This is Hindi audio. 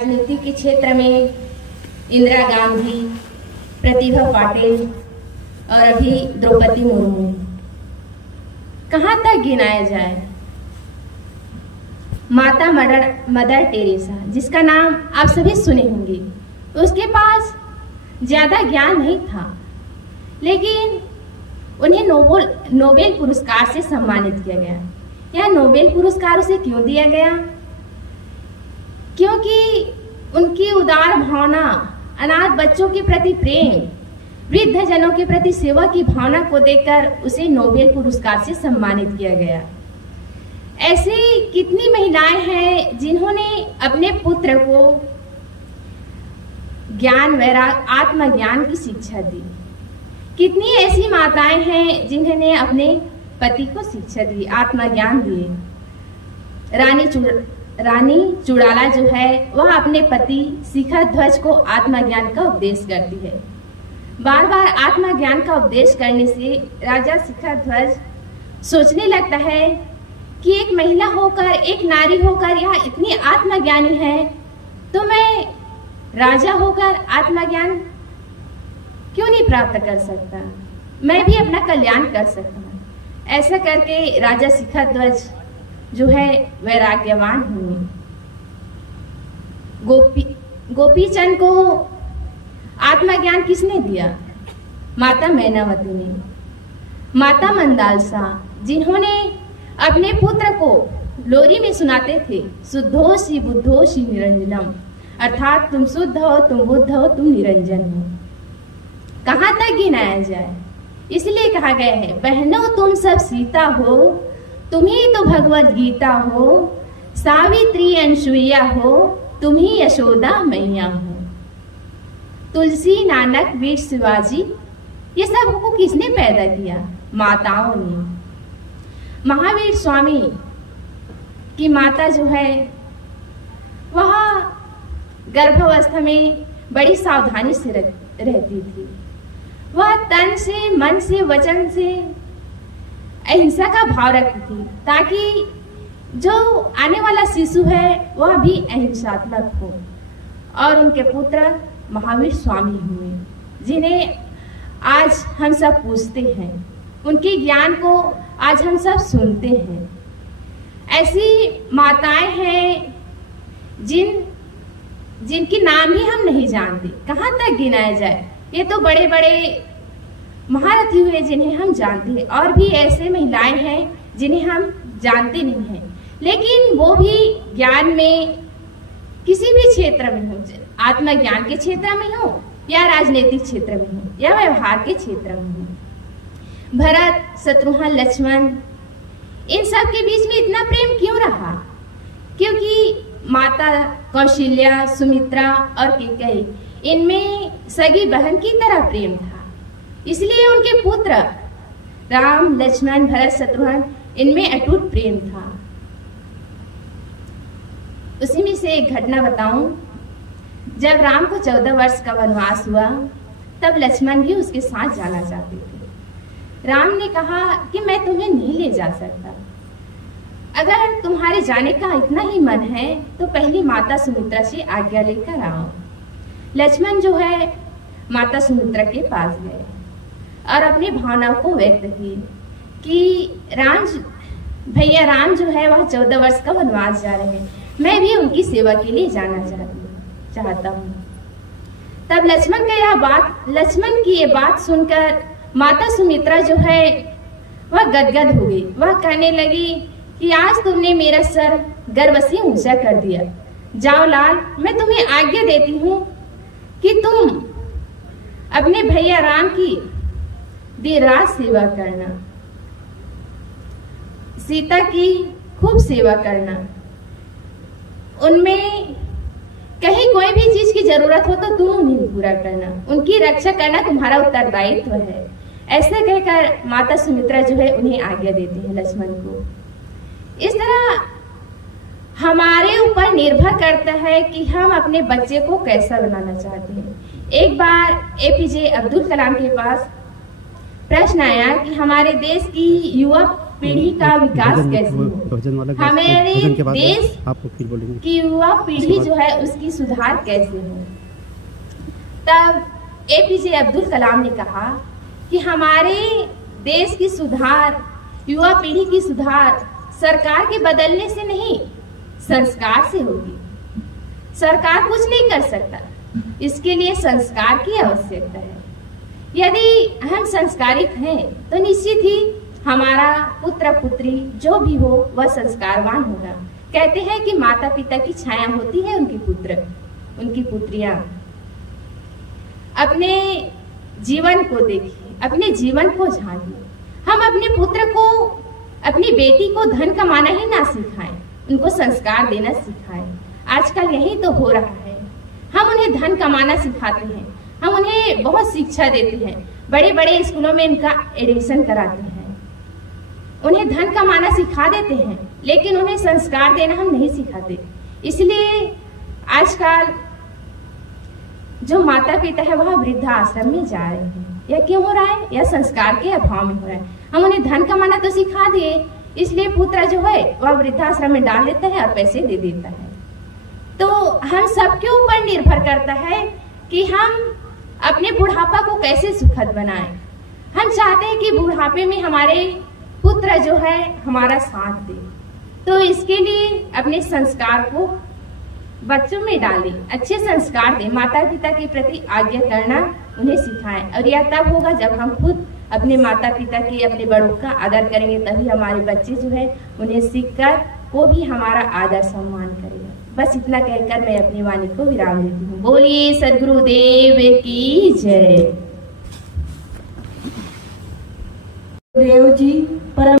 राजनीति के क्षेत्र में इंदिरा गांधी, प्रतिभा पाटिल और अभी द्रौपदी मुर्मू। कहां तक गिनाया जाए। माता मदर टेरेसा, जिसका नाम आप सभी सुने होंगे, उसके पास ज्यादा ज्ञान नहीं था, लेकिन उन्हें नोबेल पुरस्कार से सम्मानित किया गया। यह नोबेल पुरस्कार उसे क्यों दिया गया? क्योंकि उनकी उदार भावना, अनाथ बच्चों के प्रति प्रेम, वृद्ध जनों के प्रति सेवा की भावना को देखकर उसे नोबेल पुरस्कार से सम्मानित किया गया। ऐसी कितनी महिलाएं हैं जिन्होंने अपने पुत्र को ज्ञान, वैराग्य, आत्मज्ञान की शिक्षा दी। कितनी ऐसी माताएं हैं जिन्होंने अपने पति को शिक्षा दी, आत्मज्ञान दिए। रानी चुड़ाला जो है, वह अपने पति शिखर ध्वज को आत्मज्ञान का उपदेश करती है। बार बार आत्मज्ञान का उपदेश करने से राजा शिखर ध्वज सोचने लगता है कि एक महिला होकर, एक नारी होकर यह इतनी आत्मज्ञानी है, तो मैं राजा होकर आत्मज्ञान क्यों नहीं प्राप्त कर सकता? मैं भी अपना कल्याण कर सकता हूँ। ऐसा करके राजा शिखर ध्वज जो है वैराग्यवान हुए। गोपीचंद को आत्मज्ञान किसने दिया? माता मैनावती ने। माता मंदालसा, जिन्होंने अपने पुत्र को लोरी में सुनाते थे, शुद्धोषि बुद्धोषि निरंजनम, अर्थात तुम शुद्ध हो, तुम बुद्ध हो, तुम निरंजन हो। कहाँ तक गिनाया जाए। इसलिए कहा गया है, बहनों तुम सब सीता हो, तुम ही तो भगवत गीता हो, सावित्री अनसुईया हो, तुम ही यशोदा मैया हो। तुलसी, नानक, वीर, शिवाजी, ये सब को किसने पैदा किया? माताओं ने। महावीर स्वामी की माता जो है, वह गर्भावस्था में बड़ी सावधानी से रहती थी। वह तन से, मन से, वचन से अहिंसा का भाव रखती थी, ताकि जो आने वाला शिशु है वह भी अहिंसात्मक हो। और उनके पुत्र महावीर स्वामी हुए, जिन्हें आज हम सब पूजते हैं। उनके ज्ञान को आज हम सब सुनते हैं। ऐसी माताएं हैं जिनके नाम ही हम नहीं जानते। कहाँ तक गिनाया जाए। ये तो बड़े बड़े महारथी हुए जिन्हें हम जानते हैं, और भी ऐसे महिलाएं हैं जिन्हें हम जानते नहीं हैं, लेकिन वो भी ज्ञान में किसी भी क्षेत्र में हो, आत्मज्ञान के क्षेत्र में हो या राजनीतिक क्षेत्र में हो या व्यवहार के क्षेत्र में हो। भरत, शत्रुघ्न, लक्ष्मण, इन सब के बीच में इतना प्रेम क्यों रहा? क्योंकि माता कौशल्या, सुमित्रा और कैकेयी, इनमें सगी बहन की तरह प्रेम था। इसलिए उनके पुत्र राम, लक्ष्मण, भरत, शत्रुघ्न, इनमें अटूट प्रेम था। उसी में से एक घटना बताऊं। जब राम को 14 वर्ष का वनवास हुआ, तब लक्ष्मण भी उसके साथ जाना चाहते थे। राम ने कहा कि मैं तुम्हें नहीं ले जा सकता। अगर तुम्हारे जाने का इतना ही मन है तो पहली माता सुमित्रा से आज्ञा लेकर आओ। लक्ष्मण जो है माता सुमित्रा के पास गए और अपनी भावनाओं को व्यक्त की कि भैया राम जो है वह 14 वर्ष का वनवास जा रहे हैं, मैं भी उनकी सेवा के लिए जाना चाहता हूँ। तब लक्ष्मण की ये बात सुनकर माता सुमित्रा जो है वह गदगद हो गई। वह कहने लगी कि आज तुमने मेरा सर गर्व से ऊंचा कर दिया। जाओ लाल, मैं तुम्हें आज्ञा देती हूँ कि तुम अपने भैया राम की देर रात सेवा करना, सीता की खूब सेवा करना। उनमें कहीं कोई भी चीज की जरूरत हो तो तुम उन्हें पूरा करना, उनकी रक्षा करना तुम्हारा उत्तरदायित्व है। ऐसे कहकर माता सुमित्रा जो है उन्हें आज्ञा देती है लक्ष्मण को। इस तरह हमारे ऊपर निर्भर करता है कि हम अपने बच्चे को कैसा बनाना चाहते हैं। एक बार APJ अब्दुल कलाम के पास प्रश्न आया कि हमारे देश की युवा पीढ़ी का विकास कैसे हो, हमारे देश की युवा पीढ़ी जो है उसकी सुधार कैसे हो। तब APJ अब्दुल कलाम ने कहा कि हमारे देश की सुधार, युवा पीढ़ी की सुधार सरकार के बदलने से नहीं, संस्कार से होगी। सरकार कुछ नहीं कर सकता, इसके लिए संस्कार की आवश्यकता है। यदि हम संस्कारित हैं तो निश्चित ही हमारा पुत्र पुत्री जो भी हो वह संस्कारवान होगा। कहते हैं कि माता पिता की छाया होती है उनकी पुत्र, उनकी पुत्रियां। अपने जीवन को देखिए, अपने जीवन को झांकिए। हम अपने पुत्र को, अपनी बेटी को धन कमाना ही ना सिखाएं, उनको संस्कार देना सिखाएं। आजकल यही तो हो रहा है। हम उन्हें धन कमाना सिखाते हैं, हम उन्हें बहुत शिक्षा देते हैं, बड़े बड़े स्कूलों में इनका एडमिशन कराते हैं, उन्हें धन कमाना सिखा देते हैं, लेकिन उन्हें संस्कार देना हम नहीं सिखाते। इसलिए आजकल जो माता पिता है वह वृद्धाश्रम में जा रहे हैं। यह क्यों हो रहा है? यह संस्कार के अभाव में हो रहा है। हम उन्हें धन कमाना तो सिखा दिए, इसलिए पुत्र जो है वह वृद्धाश्रम में डाल देता है और पैसे दे देता है। तो हम सबके ऊपर निर्भर करता है कि हम अपने बुढ़ापा को कैसे सुखद बनाएं। हम चाहते हैं कि बुढ़ापे में हमारे पुत्र जो है हमारा साथ दे, तो इसके लिए अपने संस्कार को बच्चों में डालें, अच्छे संस्कार दें, माता पिता के प्रति आज्ञा करना उन्हें सिखाएं। और यह तब होगा जब हम खुद अपने माता पिता के, अपने बड़ों का आदर करेंगे, तभी हमारे बच्चे जो है उन्हें सीखकर वो भी हमारा आदर सम्मान करेगा। बस इतना कहकर मैं अपनी वाणी को विराम देती हूँ। बोलिए सद्गुरुदेव की जय। देव जी परम